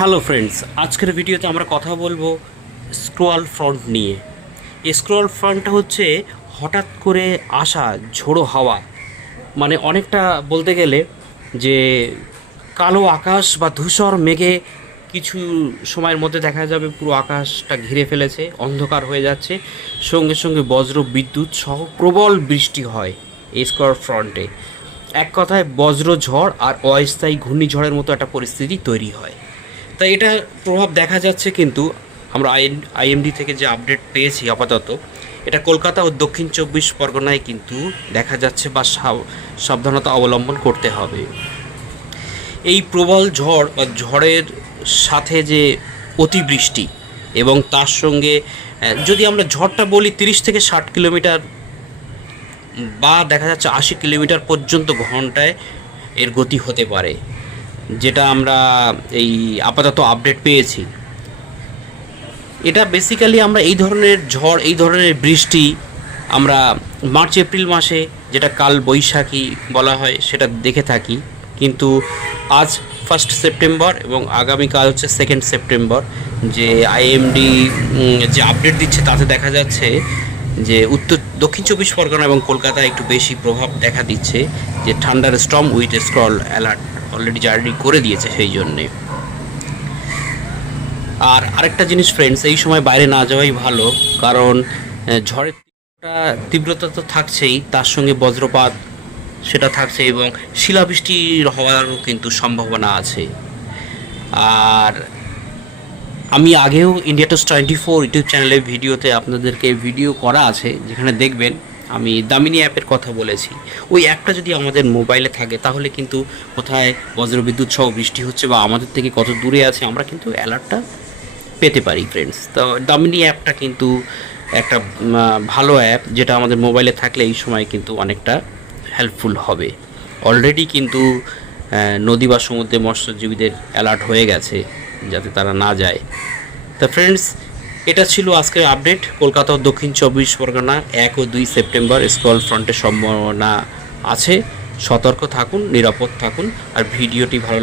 Hello friends আজকের ভিডিওতে আমরা কথা বলব স্ক্রল ফ্রন্ট নিয়ে। স্ক্রল ফ্রন্টটা হচ্ছে হঠাৎ করে আসা, ঝোড়ো হাওয়া। মানে অনেকটা বলতে গেলে যে কালো আকাশ বা ধূসর মেঘে কিছু সময়ের মধ্যে দেখা যাবে পুরো আকাশটা ঘিরে ফেলেছে, অন্ধকার হয়ে যাচ্ছে। সঙ্গে সঙ্গে বজ্র বিদ্যুৎ সহ প্রবল বৃষ্টি হয় স্কোয়ার ফ্রন্টে এক কথায় বজ্র ঝড় আর অস্থায়ী ঘূর্ণিঝড়ের মতো একটা পরিস্থিতি তৈরি হয়। তাই এটা প্রভাব দেখা যাচ্ছে কিন্তু আমরা আই আইএমডি থেকে যে আপডেট পেয়েছি আপাতত, এটা কলকাতা ও দক্ষিণ চব্বিশ পরগনায় কিন্তু দেখা যাচ্ছে বা সাব- সাবধানতা অবলম্বন করতে হবে। এই প্রবল ঝড় বা ঝড়ের সাথে যে অতিবৃষ্টি এবং তার সঙ্গে যদি আমরা ঝড়টা বলি তিরিশ থেকে ষাট কিলোমিটার বা দেখা যাচ্ছে আশি কিলোমিটার পর্যন্ত ঘন্টায় এর গতি হতে পারে। যেটা আমরা এই আপাতত আপডেট পেয়েছি। এটা বেসিক্যালি আমরা এই ধরনের ঝড়, এই ধরনের বৃষ্টি আমরা মার্চ এপ্রিল মাসে যেটা কাল বৈশাখী বলা হয় সেটা দেখে থাকি। কিন্তু আজ ফার্স্ট সেপ্টেম্বর এবং আগামীকাল হচ্ছে সেকেন্ড সেপ্টেম্বর যে আইএমডি যে আপডেট দিচ্ছে তাতে দেখা যাচ্ছে যে উত্তর, দক্ষিণ চব্বিশ পরগনা এবং কলকাতায় একটু বেশি প্রভাব দেখা দিচ্ছে। যে ঠান্ডার storm with squall alert already জারি করে দিয়েছে সেই জন্যে। আর আরেকটা জিনিস ফ্রেন্ডস এই সময় বাইরে না যাওয়াই ভালো, কারণ ঝড়ের তীব্রতা তো থাকছেই, তার সঙ্গে বজ্রপাত সেটা থাকছে এবং শিলাবৃষ্টি হওয়ারও কিন্তু সম্ভাবনা আছে। আর আমি আগেও India toss twenty four YouTube চ্যানেলের ভিডিওতে আপনাদেরকে ভিডিও করা আছে, যেখানে দেখবেন আমি দামিনী অ্যাপের কথা বলেছি। ওই অ্যাপটা যদি আমাদের মোবাইলে থাকে, তাহলে কিন্তু কোথায় বজ্রবিদ্যুৎ সহ বৃষ্টি হচ্ছে বা আমাদের থেকে কত দূরে আছে, আমরা কিন্তু অ্যালার্টটা পেতে পারি ফ্রেন্ডস তো দামিনী অ্যাপটা কিন্তু একটা ভালো অ্যাপ যেটা আমাদের মোবাইলে থাকলে এই সময় কিন্তু অনেকটা হেল্পফুল হবে। অলরেডি কিন্তু নদী বা সমুদ্রে মৎস্যজীবীদের অ্যালার্ট হয়ে গেছে যাতে তারা না যায়। তা ফ্রেন্ডস এটা ছিল আজকের আপডেট। কলকাতা দক্ষিণ চব্বিশ পরগনা এক ও দুই সেপ্টেম্বর স্কল ফ্রন্টের সম্ভাবনা আছে। সতর্ক থাকুন, নিরাপদ থাকুন, আর ভিডিওটি ভালো